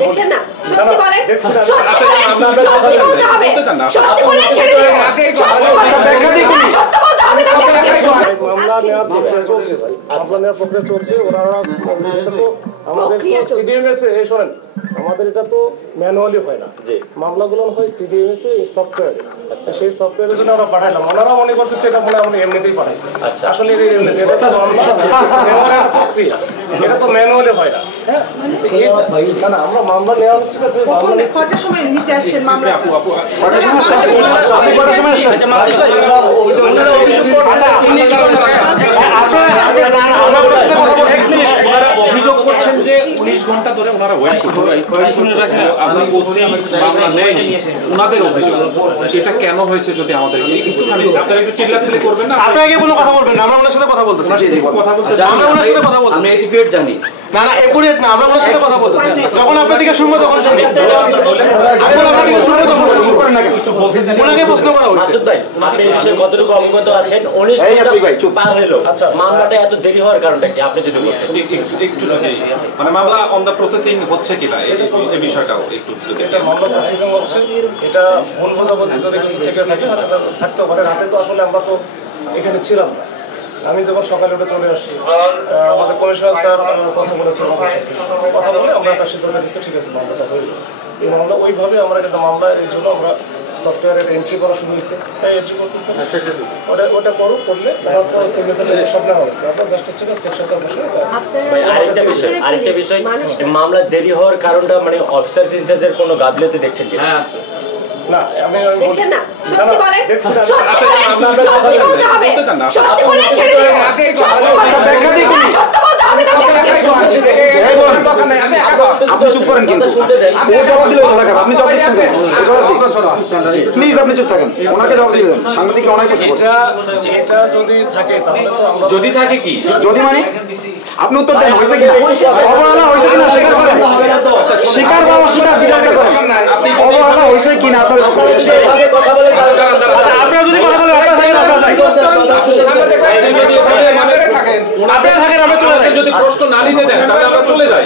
দেখছেন না সত্যি বলেন সত্যি বলতে হবে সত্যি বলে ছেড়ে দিন সত্যি বলতে হবে মামলা নেওয়ার প্রক্রিয়া চলছে মামলা নেওয়ার প্রক্রিয়া চলছে ওরা এটা তো আমাদের সিডিএমএস এ শোনেন আমাদের এটা তো ম্যানুয়ালি হয় না মামলাগুলো হয় সিডিএমএস এ সফটওয়্যারে সেই সফটওয়্যারের জন্য আমরা পাঠাইলাম ওনারা মনে করতেছে এটা মনে হয় এমনিতেই পাঠাইছে আসলে এটা তো মামলা প্রক্রিয়া এটা তো ম্যানুয়ালি হয় না হ্যাঁ না না আমরা মামলা নেওয়া হচ্ছে যে কটার সময় নিচে আসছেন মামলা কটার সময় অভিযোগ করছেন যে 19 ঘন্টা ধরে ওনারা ওয়েট করছেন আপনারা ওসি মামলা নেয়নি ওনাদের অভিযোগ এটা কেন হয়েছে যদি আমাদের আপনারা একটু চিল্লাচিল্লি করবেন না আপনি আগে কোনো কথা বলবেন না আমরা ওনার সাথে কথা বলতেছি কথা বলতে আমরা ওনার সাথে কথা বলতেছি আমরা এটিকেট জানি না না একুরেট না আমরা ওনার সাথে কথা বলতেছি যখন আপনার দিকে শুনবো তখন শুনবো এখন আপনার দিকে শুনবো তখন শুরু করেন না কেন ওনাকে প্রশ্ন করা হচ্ছে মাসুদ ভাই আপনি এই বিষয়ে কতটুকু অবগত আছেন 19 ভাই চুপ পার হলো আচ্ছা মামলাটা এত দেরি হওয়ার কারণটা কি আপনি যদি বলতেন একটু যদি মানে মামলা অন দা প্রসেসিং হচ্ছে কিনা এই বিষয়টাও একটু যদি এটা মামলা প্রসেসিং হচ্ছে এটা ভুল বোঝাবুঝি যদি কিছু থেকে থাকে থাকতে পারে রাতে তো আসলে আমরা তো এখানে ছিলাম না আমি যখন সকালে উঠে চলে আসি আমাদের কমিশনার স্যার কথা বলেছিল কথা বলে আমরা একটা সিদ্ধান্ত দিচ্ছি ঠিক আছে মামলাটা হয়ে যাবে এই মামলা ওইভাবে আমরা কিন্তু মামলা এই জন্য আমরা সফটওয়্যারের এন্ট্রি করা শুরু হয়েছে তাই এন্ট্রি করতেছে ওটা করলে আমার তো সিগনেচার সব নেওয়া হয়েছে আপনার জাস্ট হচ্ছে না সেকশনটা বসে ভাই আরেকটা বিষয় মামলা দেরি হওয়ার কারণটা মানে অফিসার ইনচার্জের কোনো গাফিলতি দেখছেন কি হ্যাঁ আছে না আমি দেখছেন না সত্যি বলেন সত্যি বলতে হবে সত্যি বলে ছেড়ে দিন সত্যি বলতে হবে আপনি চুপ করেন কিন্তু ও জবাব দিলে ভালো লাগে আপনি জবাব দিচ্ছেন প্লিজ আপনি চুপ থাকেন ওনাকে জবাব দিয়ে দেন সাংবাদিকরা অনেক প্রশ্ন করছে এটা যদি থাকে তাহলে তো আমরা যদি থাকে কি যদি মানে আপনি উত্তর দেন হইছে কিনা অবহেলা হইছে কিনা স্বীকার করেন স্বীকার বা অস্বীকার বিচারটা করেন আপনি অবহেলা হইছে কিনা আপনার কথা বলে আচ্ছা আপনারা যদি কথা বলেন আপনারা থাকেন আপনারা যাই আপনারা থাকেন আমরা চলে যাই যদি প্রশ্ন না নিতে দেন তাহলে আমরা চলে যাই